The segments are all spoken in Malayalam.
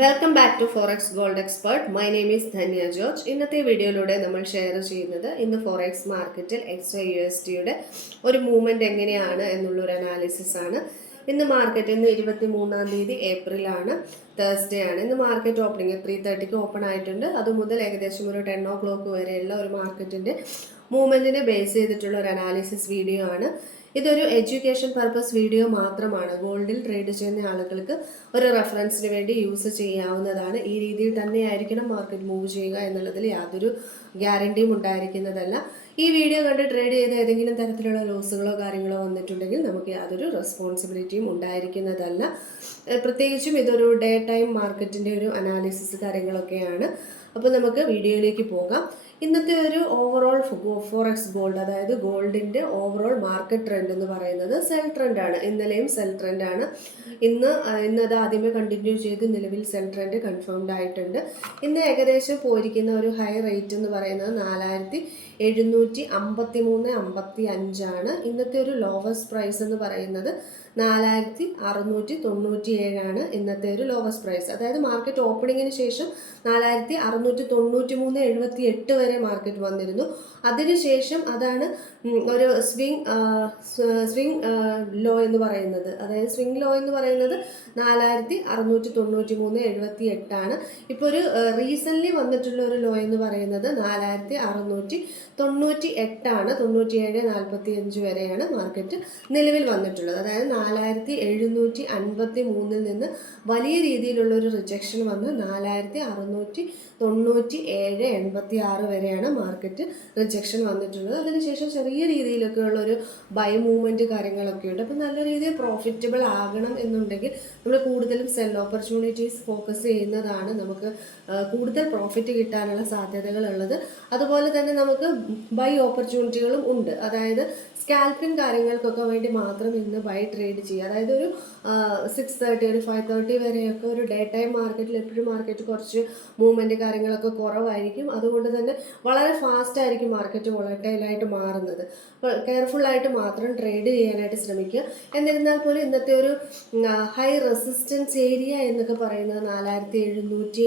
Welcome back to Forex Gold Expert. My name is Dhanya George. ഇന്നത്തെ വീഡിയോയിലൂടെ നമ്മൾ ഷെയർ ചെയ്യുന്നത് ഇന്ന് ഫോറക്സ് മാർക്കറ്റിൽ XYUSD ഒരു മൂവ്മെന്റ് എങ്ങനെയാണ് എന്നുള്ളൊരു അനാലിസിസ് ആണ്. ഇന്ന് മാർക്കറ്റ് ഇന്ന് 23 ഏപ്രിലാണ്, തേഴ്സ്ഡേ ആണ്. ഇന്ന് മാർക്കറ്റ് ഓപ്പണിംഗ് 3:30 ഓപ്പൺ ആയിട്ടുണ്ട്. അതുമുതൽ ഏകദേശം ഒരു 10 വരെയുള്ള ഒരു മാർക്കറ്റിന്റെ മൂവ്മെന്റിനെ ബേസ് ചെയ്തിട്ടുള്ള ഒരു അനാലിസിസ് വീഡിയോ ആണ്. ഇതൊരു എഡ്യൂക്കേഷൻ പർപ്പസ് വീഡിയോ മാത്രമാണ്. ഗോൾഡിൽ ട്രേഡ് ചെയ്യുന്ന ആളുകൾക്ക് ഒരു റെഫറൻസിന് വേണ്ടി യൂസ് ചെയ്യാവുന്നതാണ്. ഈ രീതിയിൽ തന്നെയായിരിക്കണം മാർക്കറ്റ് മൂവ് ചെയ്യുക എന്നുള്ളതിൽ യാതൊരു ഗ്യാരണ്ടിയും ഉണ്ടായിരിക്കുന്നതല്ല. ഈ വീഡിയോ കണ്ട് ട്രേഡ് ചെയ്ത് ഏതെങ്കിലും തരത്തിലുള്ള ലോസുകളോ കാര്യങ്ങളോ വന്നിട്ടുണ്ടെങ്കിൽ നമുക്ക് യാതൊരു റെസ്പോൺസിബിലിറ്റിയും ഉണ്ടായിരിക്കുന്നതല്ല. പ്രത്യേകിച്ചും ഇതൊരു ഡേ ടൈം മാർക്കറ്റിൻ്റെ ഒരു അനാലിസിസ് കാര്യങ്ങളൊക്കെയാണ്. അപ്പോൾ നമുക്ക് വീഡിയോയിലേക്ക് പോകാം. ഇന്നത്തെ ഒരു ഓവറോൾ ഫോറക്സ് ഗോൾഡ്, അതായത് ഗോൾഡിൻ്റെ ഓവറോൾ മാർക്കറ്റ് ട്രെൻഡ് എന്ന് പറയുന്നത് സെൽ ട്രെൻഡാണ്. ഇന്നലെയും സെൽ ട്രെൻഡാണ്. ഇന്നത് ആദ്യമേ കണ്ടിന്യൂ ചെയ്ത് നിലവിൽ സെൽ ട്രെൻഡ് കൺഫേംഡ് ആയിട്ടുണ്ട്. ഇന്ന് ഏകദേശം പോയിരിക്കുന്ന ഒരു ഹൈ റേറ്റ് എന്ന് പറയുന്നത് 4753.55 ഇന്നത്തെ ഒരു ലോവസ്റ്റ് പ്രൈസ് എന്ന് പറയുന്നത് 4697 ഇന്നത്തെ ഒരു ലോവസ്റ്റ് പ്രൈസ്. അതായത് മാർക്കറ്റ് ഓപ്പണിങ്ങിന് ശേഷം 4693.78 വരെ മാർക്കറ്റ് വന്നിരുന്നു. അതിനുശേഷം അതാണ് ഒരു സ്വിംഗ് ലോ എന്ന് പറയുന്നത്. അതായത് സ്വിംഗ് ലോ എന്ന് പറയുന്നത് 4693.78. ഇപ്പോൾ ഒരു റീസെൻ്റ്ലി വന്നിട്ടുള്ള ഒരു ലോ എന്ന് പറയുന്നത് 4698, 97.45 വരെയാണ് മാർക്കറ്റ് നിലവിൽ വന്നിട്ടുള്ളത്. അതായത് 4753 നിന്ന് വലിയ രീതിയിലുള്ള ഒരു റിജക്ഷൻ വന്ന് 4697.86 വരെയാണ് മാർക്കറ്റ് റിജക്ഷൻ വന്നിട്ടുള്ളത്. അതിനുശേഷം ചെറിയ രീതിയിലൊക്കെ ഉള്ള ഒരു ബൈ മൂവ്മെൻറ്റ് കാര്യങ്ങളൊക്കെ ഉണ്ട്. അപ്പോൾ നല്ല രീതിയിൽ പ്രോഫിറ്റബിൾ ആകണം എന്നുണ്ടെങ്കിൽ നമ്മൾ കൂടുതലും സെൽ ഓപ്പർച്യൂണിറ്റീസ് ഫോക്കസ് ചെയ്യുന്നതാണ് നമുക്ക് കൂടുതൽ പ്രോഫിറ്റ് കിട്ടാനുള്ള സാധ്യതകളുള്ളത്. അതുപോലെ തന്നെ നമുക്ക് ബൈ ഓപ്പർച്യൂണിറ്റികളും ഉണ്ട്. അതായത് സ്കാൽപ്പിംഗ് കാര്യങ്ങൾക്കൊക്കെ വേണ്ടി മാത്രം ഇന്ന് ബൈ ട്രേഡ് ചെയ്യുക. അതായത് ഒരു 6:30 ഒരു 5:30 വരെയൊക്കെ ഒരു ഡേ ടൈം മാർക്കറ്റിൽ എപ്പോഴും മാർക്കറ്റ് കുറച്ച് മൂവ്മെൻറ്റ് കാര്യങ്ങളൊക്കെ കുറവായിരിക്കും. അതുകൊണ്ട് തന്നെ വളരെ ഫാസ്റ്റ് ആയിരിക്കും മാർക്കറ്റ് വോളറ്റൈലായിട്ട് മാറുന്നത്. അപ്പോൾ കെയർഫുള്ളായിട്ട് മാത്രം ട്രേഡ് ചെയ്യാനായിട്ട് ശ്രമിക്കുക. എന്നിരുന്നാൽ പോലും ഇന്നത്തെ ഒരു ഹൈ റെസിസ്റ്റൻസ് ഏരിയ എന്നൊക്കെ പറയുന്നത് 4708,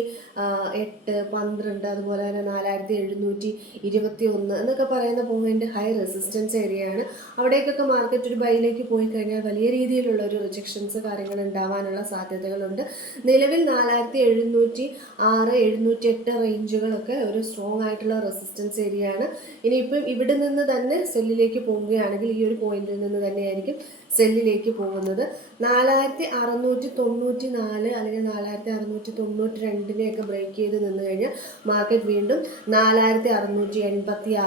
12, അതുപോലെ തന്നെ 4721 എന്നൊക്കെ പറയുന്ന പോയിന്റ് ഹൈ റെസിസ്റ്റൻസ് ഏരിയയാണ്. അവിടേക്കൊക്കെ മാർക്കറ്റ് ഒരു ബൈയിലേക്ക് പോയി കഴിഞ്ഞാൽ വലിയ രീതിയിലുള്ള ഒരു റിജക്ഷൻസ് കാര്യങ്ങൾ ഉണ്ടാവാനുള്ള സാധ്യതകളുണ്ട്. നിലവിൽ 4706, 708 റേഞ്ചുകളൊക്കെ ഒരു സ്ട്രോങ് ആയിട്ടുള്ള റെസിസ്റ്റൻസ് ഏരിയയാണ്. ഇനിയിപ്പം ഇവിടെ നിന്ന് തന്നെ സെല്ലിലേക്ക് പോവുകയാണെങ്കിൽ ഈ ഒരു പോയിന്റിൽ നിന്ന് തന്നെയായിരിക്കും സെല്ലിലേക്ക് പോകുന്നത്. 4694 അല്ലെങ്കിൽ 4692 ബ്രേക്ക് ചെയ്ത് നിന്ന് കഴിഞ്ഞാൽ മാർക്കറ്റ് വീണ്ടും 4686,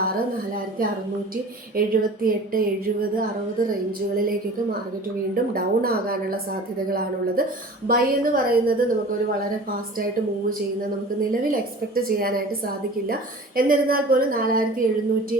4678, 70, 60 റേഞ്ചുകളിലേക്കൊക്കെ മാർക്കറ്റ് വീണ്ടും ഡൗൺ ആകാനുള്ള സാധ്യതകളാണുള്ളത്. ബൈ എന്ന് പറയുന്നത് നമുക്കൊരു വളരെ ഫാസ്റ്റായിട്ട് മൂവ് ചെയ്യുന്ന നമുക്ക് നിലവിൽ എക്സ്പെക്റ്റ് ചെയ്യാനായിട്ട് സാധിക്കില്ല. എന്നിരുന്നാൽ പോലും 4718,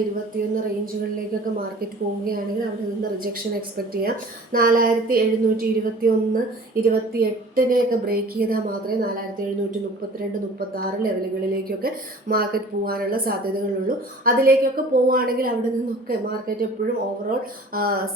21 റേഞ്ചുകളിലേക്കൊക്കെ മാർക്കറ്റ് പോവുകയാണെങ്കിൽ അവിടെ നിന്ന് റിജക്ഷൻ എക്സ്പെക്ട് ചെയ്യാം. 4721, 28 ബ്രേക്ക് ചെയ്താൽ മാത്രമേ 4732, 36 ലെവലുകളിലേക്കൊക്കെ മാർക്കറ്റ് പോകാനുള്ള സാധ്യതകളുള്ളൂ. അതിലേക്കൊക്കെ പോവുകയാണെങ്കിൽ അവിടെ നിന്നൊക്കെ മാർക്കറ്റ് എപ്പോഴും ഓവറോൾ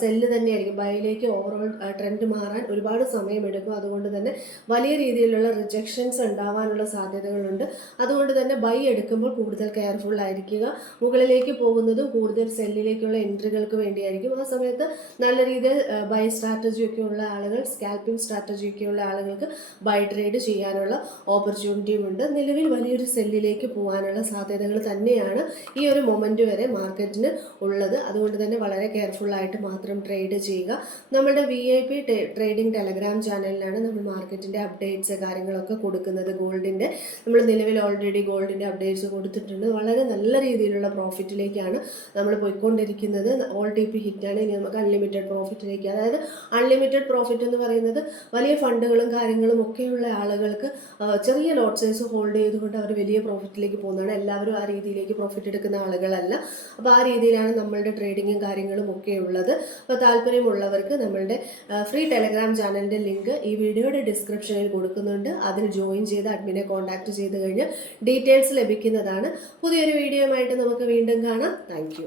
സെല്ല് തന്നെയായിരിക്കും. ബൈയിലേക്ക് ഓവറോൾ ട്രെൻഡ് മാറാൻ ഒരുപാട് സമയമെടുക്കും. അതുകൊണ്ട് തന്നെ വലിയ രീതിയിലുള്ള റിജക്ഷൻസ് ഉണ്ടാവാനുള്ള സാധ്യതകളുണ്ട്. അതുകൊണ്ട് തന്നെ ബൈ എടുക്കുമ്പോൾ കൂടുതൽ കെയർഫുൾ ആയിരിക്കുക. മുകളിലേക്ക് പോകുന്നതും കൂടുതൽ സെല്ലിലേക്കുള്ള എൻട്രികൾക്ക് വേണ്ടിയായിരിക്കും. ആ സമയത്ത് നല്ല രീതിയിൽ ബൈ സ്ട്രാറ്റജിയൊക്കെ ഉള്ള ആളുകൾ, സ്കാൽപ്പിംഗ് സ്ട്രാറ്റജിയൊക്കെ ഉള്ള ആളുകൾക്ക് ബൈ ട്രേഡ് ചെയ്യാനുള്ള ഓപ്പർച്യൂണിറ്റിയും ഉണ്ട്. നിലവിൽ വലിയൊരു സെല്ലിലേക്ക് പോകാനുള്ള സാധ്യതകൾ തന്നെയാണ് ഈ ഒരു മൊമെൻറ്റ് വരെ മാർക്കറ്റിന് ഉള്ളത്. അതുകൊണ്ട് തന്നെ വളരെ കെയർഫുള്ളായിട്ട് മാത്രം ട്രേഡ് ചെയ്യുക. നമ്മുടെ VIP ട്രേഡിംഗ് ടെലഗ്രാം ചാനലിലാണ് നമ്മൾ മാർക്കറ്റിൻ്റെ അപ്ഡേറ്റ്സ് കാര്യങ്ങളൊക്കെ കൊടുക്കുന്നത്. ഗോൾഡിൻ്റെ നമ്മൾ നിലവിൽ ഓൾറെഡി ഗോൾഡിൻ്റെ അപ്ഡേറ്റ്സ് കൊടുത്തിട്ടുണ്ട്. വളരെ നല്ല രീതിയിലുള്ള പ്രോഫിറ്റിലേക്കാണ് നമ്മൾ പോയിക്കൊണ്ടിരിക്കുന്നത്. All TP ഹിറ്റാണ്. ഇനി നമുക്ക് അൺലിമിറ്റഡ് പ്രോഫിറ്റിലേക്ക്, അതായത് അൺലിമിറ്റഡ് പ്രോഫിറ്റ് എന്ന് പറയുന്നത് വലിയ ഫണ്ടുകളും കാര്യങ്ങളും ഒക്കെയുള്ള ആളുകൾക്ക് ചെറിയ ലോട്ട് സൈസ് ഹോൾഡ് ചെയ്തുകൊണ്ട് അവർ വലിയ പ്രോഫിറ്റിലേക്ക് പോകുന്നതാണ്. എല്ലാവരും ആ രീതിയിലേക്ക് പ്രോഫിറ്റ് എടുക്കുന്ന ആളുകളല്ല. അപ്പോൾ ആ രീതിയിലാണ് നമ്മളുടെ ട്രേഡിങ്ങും കാര്യങ്ങളും ഒക്കെ ഉള്ളത്. അപ്പോൾ താല്പര്യമുള്ളവർക്ക് നമ്മളുടെ ഫ്രീ ടെലഗ്രാം ചാനലിൻ്റെ ലിങ്ക് ഈ വീഡിയോയുടെ ഡിസ്ക്രിപ്ഷനിൽ കൊടുക്കുന്നുണ്ട്. അതിൽ ജോയിൻ ചെയ്ത് അഡ്മിനെ കോൺടാക്ട് ചെയ്ത് കഴിഞ്ഞ് ഡീറ്റെയിൽസ് ലഭിക്കുന്നതാണ്. പുതിയൊരു വീഡിയോയുമായിട്ട് നമുക്ക് വീണ്ടും കാണാം. താങ്ക്